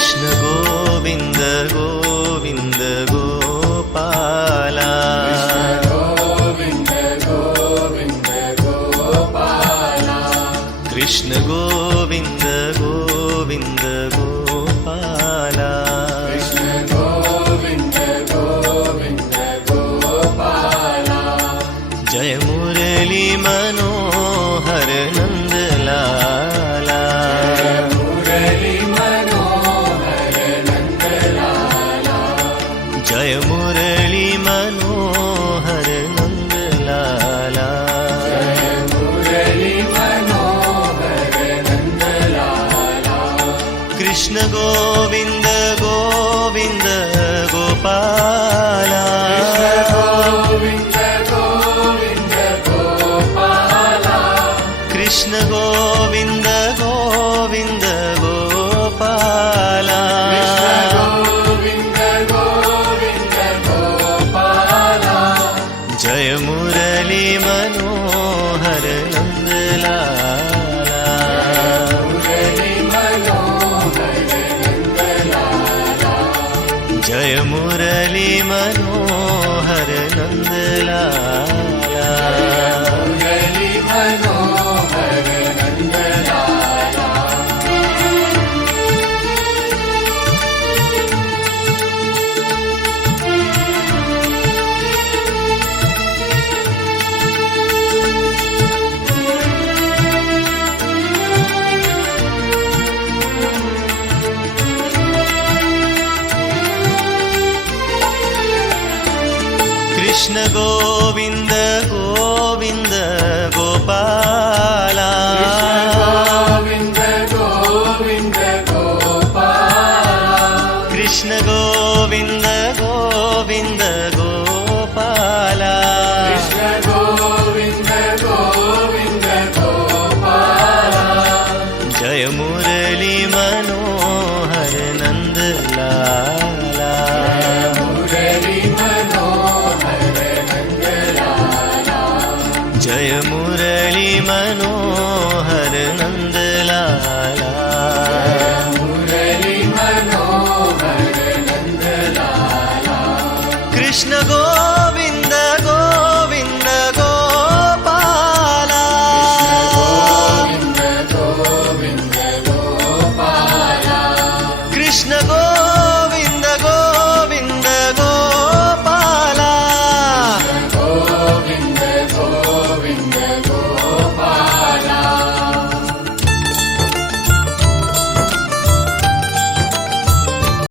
कृष्ण गोविंद गोविंद गोपाला कृष्ण गोविंद गोविंद गोपाला जय मुरली मनोहर नंद लाला जय मुरली मनोहर नंद लाला कृष्ण गोविंद गोविंद गोपाला कृष्ण गोविंद गोविंद गोपाला जय मुरली मनोहर नंद लाला जय मुरली मनोहर नंद लाला कृष्ण गोविंद गोविंद गोपाला कृष्ण गोविंद गोविंद गोपाला जय मुरली मनोहर नंद लाला जय मुरली मनोहर नंद लाला कृष्ण गो